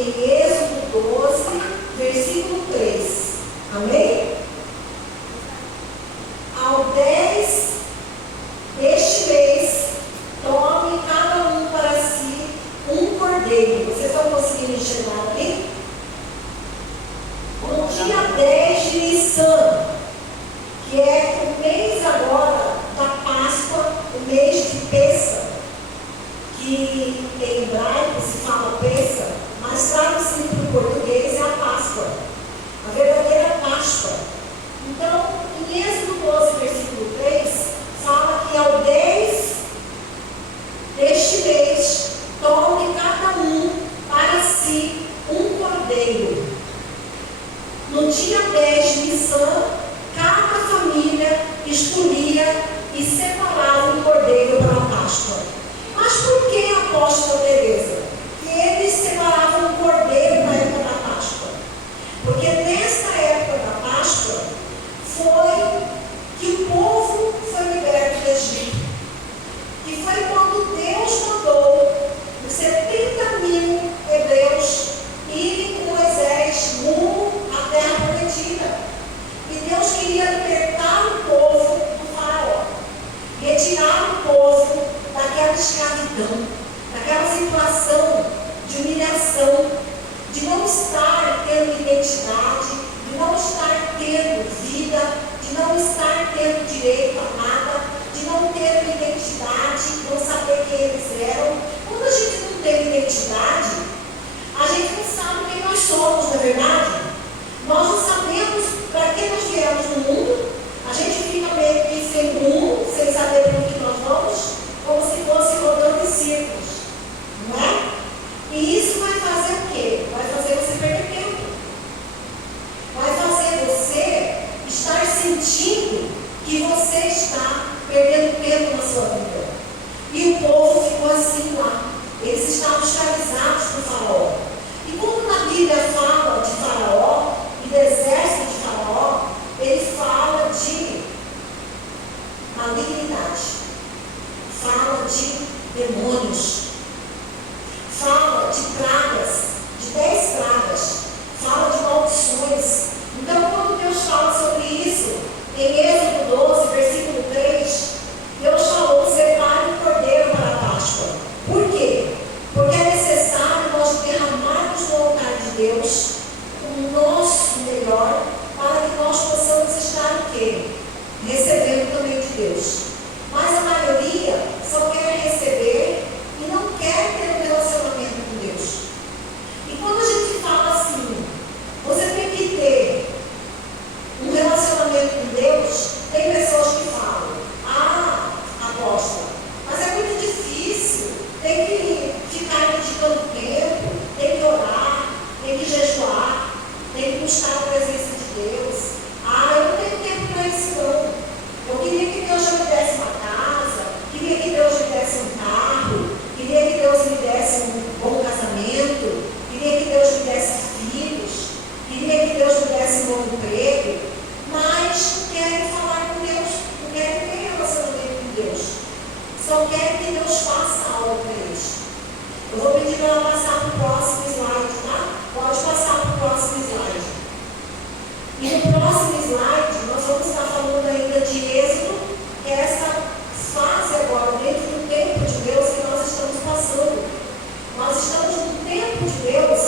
em Êxodo 12, versículo 3. Amém? Ao 10 deste mês, tome cada um para si um cordeiro. Vocês estão conseguindo enxergar aqui? No dia 10 de Nissan, que é o mês agora da Páscoa, o mês de Pêssar, que em hebraico se fala Pêssar, mas traduzido para o português é a Páscoa, a verdadeira Páscoa. Então, em Êxodo 12, versículo 3, fala que ao 10 deste mês, tome cada um para si um cordeiro. No dia 10 de Nissan, cada família escolhia e separava um cordeiro para a Páscoa. Mas por que, apóstola Teresa, que eles separavam um cordeiro na época da Páscoa? Porque nesta época da Páscoa foi que o povo foi liberto do Egito. E foi quando Deus mandou os 70.000 hebreus irem com Moisés rumo à terra prometida. E Deus queria libertar o povo do faraó, retirar o povo daquela escravidão, daquela situação de humilhação, de não estar tendo identidade, de não estar tendo vida, de não estar tendo direito a nada, de não ter identidade, não saber quem eles eram. Quando a gente não tem identidade, a gente não sabe quem nós somos, não é verdade? Nós não sabemos para que nós viemos no mundo, a gente fica meio que sem rumo, sem saber para onde nós vamos, como se fosse rodando em círculos, não é? E isso vai fazer o quê? Vai fazer você perder tempo. Vai fazer você estar sentindo que você está perdendo tempo na sua vida. E o povo ficou assim lá. Eles estavam escravizados por Faraó. E quando na Bíblia fala de Faraó e do exército de Faraó, ele fala de malignidade, fala de demônios, fala de pragas, de 10 pragas, fala de maldições. Então, quando Deus fala sobre isso, em Êxodo 12, versículo 3, Deus falou: separe um cordeiro para a Páscoa. Por quê? Porque é necessário nós derramarmos no altar de Deus o nosso melhor, para que nós possamos estar o quê? Recebendo também de Deus. Mas a maioria só quer receber e não quer ter um relacionamento com Deus. E quando a gente fala assim, você tem que ter um relacionamento com Deus, tem pessoas que falam: ah, apóstola, mas é muito difícil, tem que ficar dedicando tempo, tem que orar, tem que jejuar, tem que buscar a presença de Deus. Ah, eu não tenho tempo para isso não. Eu queria que Deus já me desse uma casa, queria que Deus me desse um carro, queria que Deus me desse um bom casamento, queria que Deus me desse filhos, queria que Deus me desse um bom emprego, mas não querem falar com Deus, não querem ter relacionamento com Deus, só querem que Deus faça algo para eles. Eu vou pedir para ela passar para o próximo slide, tá? Pode passar para o próximo slide. E no próximo slide, nós vamos estar falando ainda de Êxodo, que é essa fase agora, dentro do tempo de Deus que nós estamos passando. Nós estamos no tempo de Deus,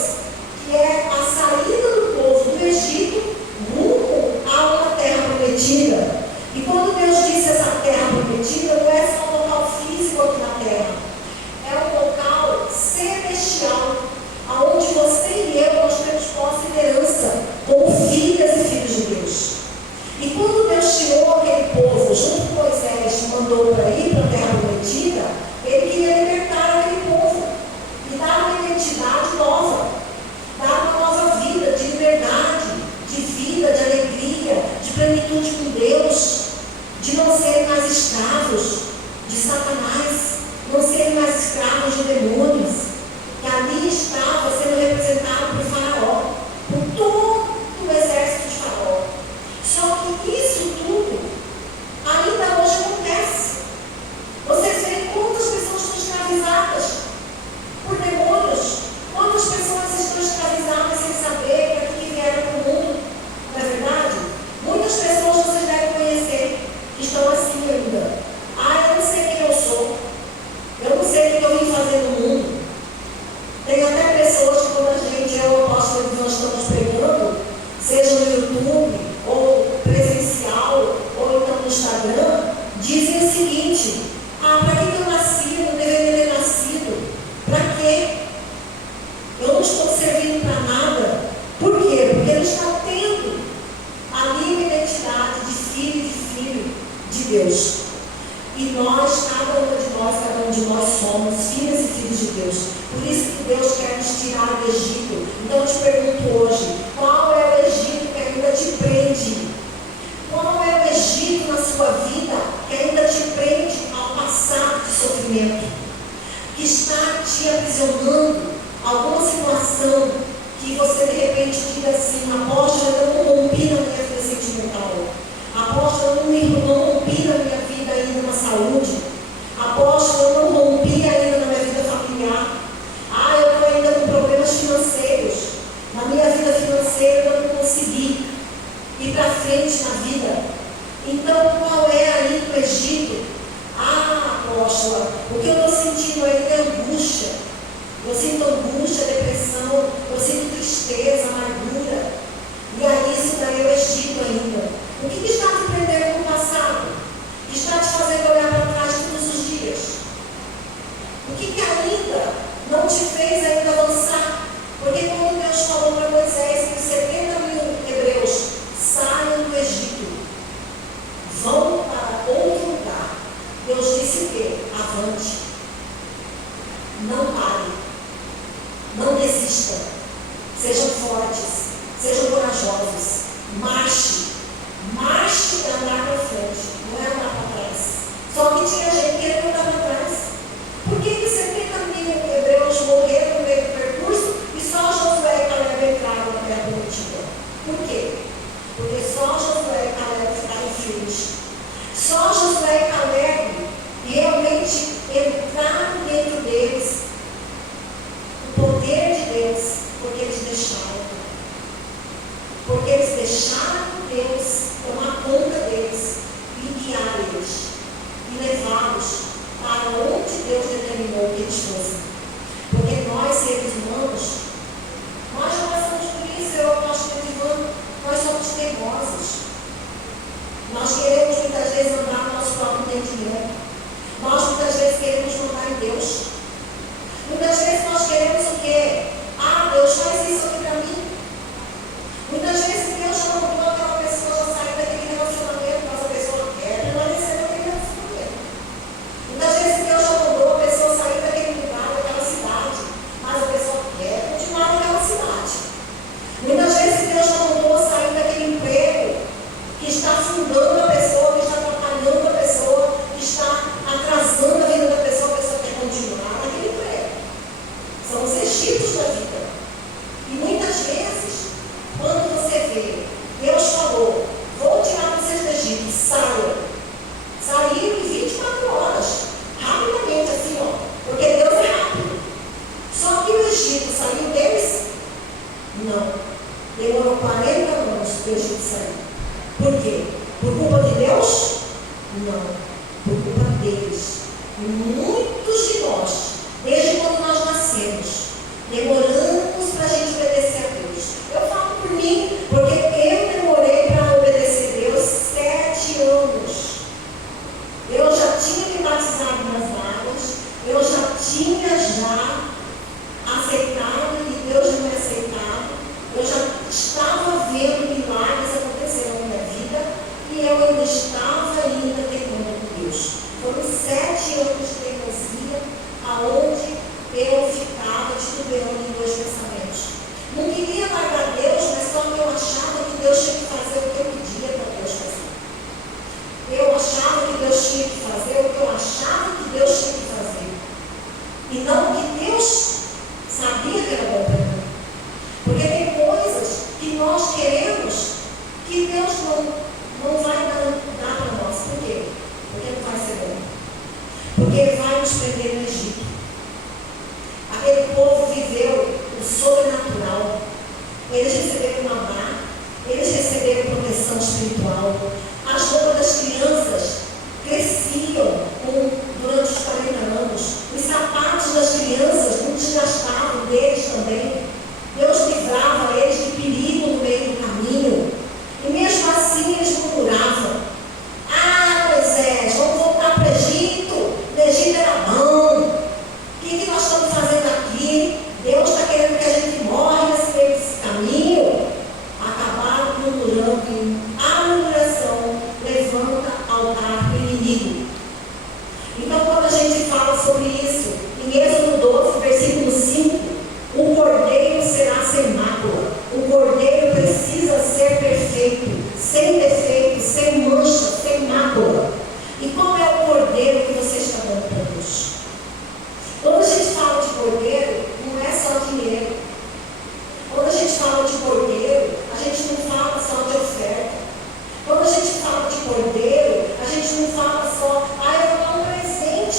que é a saída do povo do Egito rumo a uma terra prometida. E quando Deus disse essa terra prometida, não é só um local físico aqui na terra, é um local celestial, aonde você e eu, nós temos posse e herança como filhas e filhos de Deus. E quando Deus tirou aquele povo, junto com Moisés, mandou para ir para a terra prometida, ele queria libertar aquele povo e dar uma identidade nova, dar uma nova vida de liberdade, de vida, de alegria, de plenitude com Deus, de não serem mais escravos de Satanás, não serem mais escravos de demônios. E ali estava sendo representado por Faraó, por todo o exército de Faraó. Só que isso tudo ainda hoje acontece. Vocês veem quantas pessoas estão escravizadas por demônios, quantas pessoas estão Deus. Por isso que Deus quer nos tirar do Egito. Então eu te pergunto hoje, qual é o Egito que ainda te prende? Qual é o Egito na sua vida que ainda te prende ao passado de sofrimento? Que está te aprisionando a alguma situação que você de repente diga assim: apóstolo, eu não rompi na minha vida sentimental. Apóstolo, eu não rompi na minha vida ainda na saúde. Apóstolo, eu não rompi ainda na minha vida familiar. Eu estou ainda com problemas financeiros. Na minha vida financeira eu não consegui ir para frente na vida. Então, qual é aí no Egito? Apóstola, o que eu estou sentindo aí é angústia. Eu sinto angústia, depressão, eu sinto tristeza, amargura. E aí isso daí é o Egito ainda. O que está te prendendo no passado? O que está te fazendo olhar para trás todos os dias? O que ainda não te fez ainda avançar? Porque quando Deus falou para Moisés que 70 mil hebreus saiam do Egito, vão para outro lugar, Deus disse o quê? Avante. Não pare. Não desista. Sejam fortes. Sejam corajosos. Marche. Marche para andar para frente. Não é andar para trás. Só que tinha gente querendo andar para trás. Por que 70 mil hebreus morreram no meio do percurso e só Josué e Caleb entraram na terra prometida? Por quê? Porque só Josué e Caleb ficaram firmes. Só Josué e Caleb realmente entraram dentro deles o poder de Deus, porque eles deixaram. Porque eles deixaram Deus tomar conta deles, e guiar eles e levá-los para onde Deus determinou que eles fossem. Porque nós, seres humanos, nós já passamos por isso. Eu acho que nós somos teimosos. Nós queremos muitas vezes andar no nosso próprio entendimento. Nós muitas vezes queremos mandar em Deus. Muitas vezes nós queremos o quê? Deus faz isso aqui para mim. Muitas vezes Deus já mandou aquela pessoa já sair daquele relacionamento, mas a pessoa quer permanecer naquele relacionamento. Muitas vezes Deus já mandou a pessoa sair daquele lugar, daquela cidade, mas a pessoa quer continuar naquela cidade. Muitas vezes Deus já mandou sair daquele emprego que está afundando a pessoa, que está atrapalhando a pessoa, que está atrasando a vida da pessoa, a pessoa quer continuar naquele emprego. São os Egitos da vida. E muitas vezes, quando você vê, Deus falou, vou tirar vocês do Egito, saiam. Saíram em 24 horas, rapidamente assim, porque Deus é rápido. Só que o Egito saiu deles? Não. Demorou 40 anos para o Egito sair. Por quê? Por culpa de Deus? Não. Por culpa deles. E muitos de nós, desde quando nós nascemos, demoramos para a gente obedecer a Deus. Eu falo por mim, porque eu demorei para obedecer a Deus 7 anos. Eu já tinha me batizado nas águas, eu já tinha aceitado e Deus já me aceitado. Eu já estava vendo milagres acontecerem na minha vida e eu ainda estava teimando com Deus. Foram 7 anos de teimosia, aonde eu ficava titubeando em 2 pensamentos. Não queria largar Deus, mas só que eu achava que Deus tinha que fazer o que eu pedia para Deus fazer. Eu achava que Deus tinha que fazer o que eu achava que Deus tinha que fazer. E não o que Deus sabia que era bom para mim. Porque tem coisas que nós queremos que Deus não vai dar para nós. Por quê? Porque não vai ser bom. Porque Ele vai nos prender no Egito. Aquele povo viveu o sobrenatural. Eles receberam maná, eles receberam proteção espiritual. As roupas das crianças cresciam durante os 40 anos. Os sapatos das crianças não desgastavam deles também. Deus livrava eles de perigo no meio do caminho. E mesmo assim eles murmuravam. Moisés, vamos voltar para o Egito. O Egito era bom. O que nós estamos fazendo aqui? Deus está querendo que a gente morre nesse caminho. Acabaram murmurando. A murmuração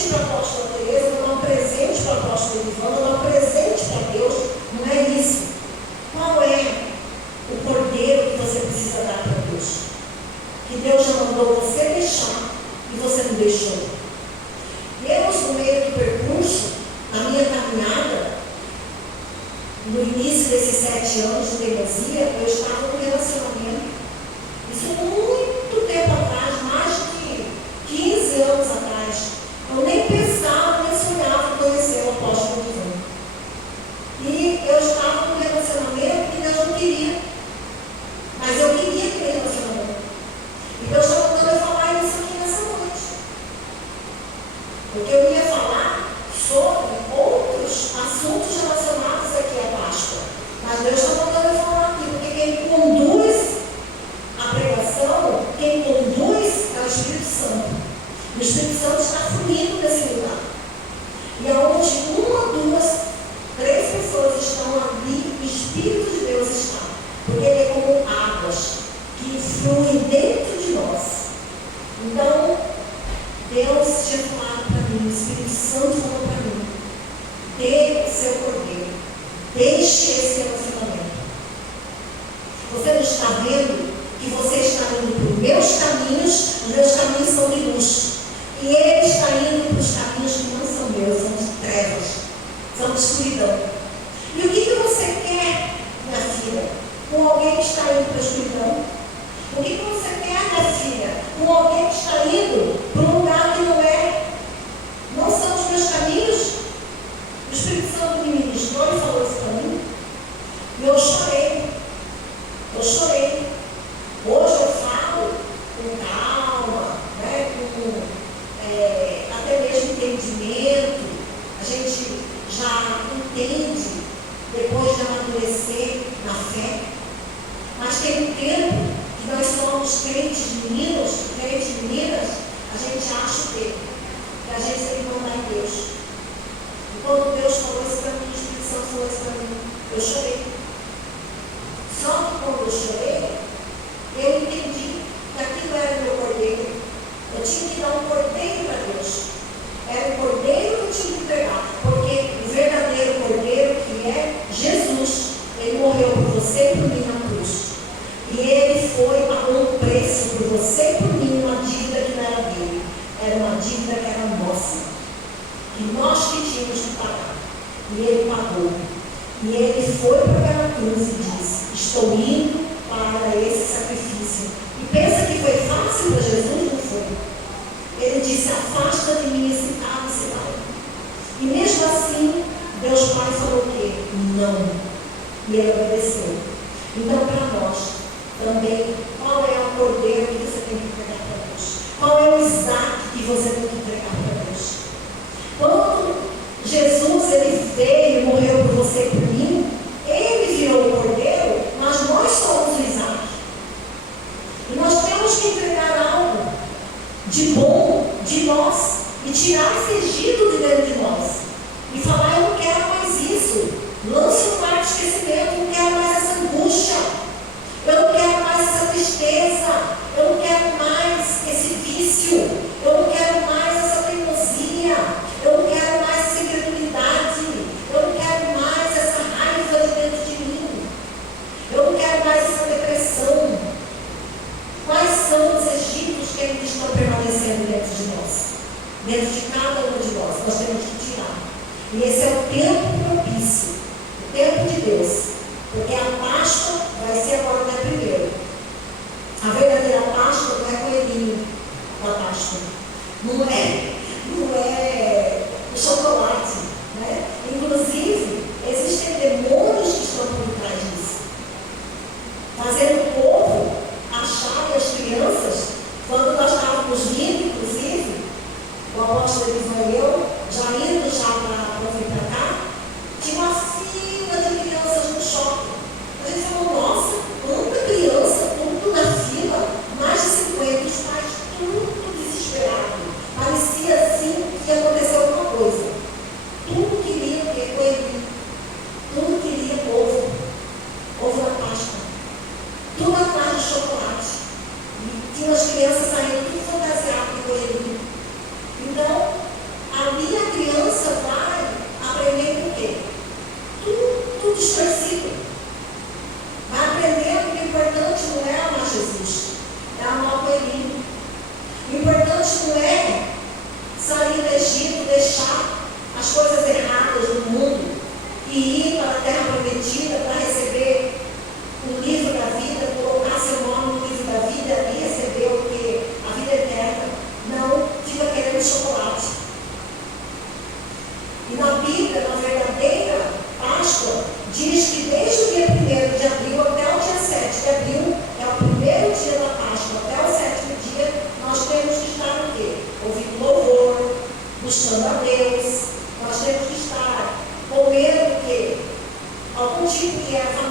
presente para a apóstola Teresa, vou dar um presente para a apóstola Ivana, vou dar um presente para Deus. Não é isso. Qual é o cordeiro que você precisa dar para Deus? Que Deus já mandou você deixar e você não deixou. Eu, no meio do percurso, na minha caminhada, no início desses 7 anos de teimosia, eu estava num relacionamento. Isso muito tempo atrás, mais de 15 anos atrás. Eu nem pensava, nem sonhava em conhecer o apóstolo Ivana. E eu estava num relacionamento que Deus não queria. Mas eu queria aquele relacionamento. E Deus está mandando eu falar isso aqui nessa noite. Porque eu ia falar sobre outros assuntos relacionados aqui à Páscoa. Mas Deus está mandando eu falar aqui, porque quem conduz a pregação, quem conduz é o Espírito Santo. O Espírito Santo está fluindo nesse lugar. E aonde 1, 2, 3 pessoas estão ali, o Espírito de Deus está. Porque ele é como águas que fluem dentro de nós. Então, Deus tinha falado para mim, o Espírito Santo falou para mim: dê o seu cordeiro, deixe esse relacionamento. Você não está vendo que você está indo para os meus caminhos são de luz. E ele está indo para os caminhos que não são meus, são de trevas, são de escuridão. E o que você quer, minha filha, com alguém que está indo para a escuridão? O que você quer, minha filha, com alguém que está indo para um lugar que não são os meus caminhos? O Espírito Santo me ministrou e falou isso para mim. E eu chorei. Hoje eu falo com calma, né, com até mesmo entendimento. A gente já entende, depois de amadurecer na fé. Mas tem um tempo que nós somos crentes meninos, crentes meninas, a gente acha o tempo, que a gente tem que mandar em Deus. E quando Deus falou isso para mim, o Espírito Santo falou isso para mim, eu chorei. Só que quando eu chorei, eu entendi que aquilo era o meu cordeiro. Eu tinha que dar um cordeiro para Deus. Era o cordeiro que eu tinha que entregar. Porque o verdadeiro cordeiro, que é Jesus, ele morreu por você e por mim na cruz. E ele pagou um preço por você e por mim, uma dívida que não era dele. Era uma dívida que era nossa. Que nós que tínhamos que pagar. E ele pagou. E ele foi para aquela cruz e disse: estou indo para esse sacrifício. E pensa que foi fácil para Jesus? Não foi. Ele disse: afasta de mim esse cálice, Pai. E mesmo assim, Deus Pai falou o quê? Não. E ele obedeceu. Então, para nós, também, qual é o cordeiro que você tem que entregar para Deus? Qual é o Isaac que você tem que entregar para Deus? Quando Jesus ele veio e morreu por você e por mim, ele virou o cordeiro, mas nós somos o Isaac. E nós temos que entregar algo de bom de nós e tirar esse Egito de dentro de nós. E falar: eu não quero mais isso. Lance um mar de esquecimento, eu não quero mais essa angústia. Eu não quero mais essa tristeza. Eu não quero mais esse vício. Eu não quero mais essa teimosia. Eu não quero mais essa incredulidade. Eu não quero mais essa raiva de dentro de mim. Eu não quero mais essa depressão. Quais são os Egitos que ainda estão permanecendo dentro de nós? Dentro de cada um de nós. Nós temos que tirar. E esse é o tempo propício. O tempo de Deus. Porque a Páscoa vai ser agora, não é primeiro. A verdadeira Páscoa não é coelhinho da Páscoa. Não é o chocolate. Né? Inclusive, existem demônios que estão por trás disso. Fazendo o povo achar que as crianças, quando nós estávamos vindo, inclusive, o apóstolo Elisão e eu, já indo para vir para cá, tinha uma fila de crianças no shopping. A gente falou: E na Bíblia, na verdadeira Páscoa, diz que desde o dia 1º de abril até o dia 7 de abril, é o primeiro dia da Páscoa, até o 7º dia, nós temos que estar o quê? Ouvindo louvor, buscando a Deus, nós temos que estar comendo o quê? Algum tipo de erva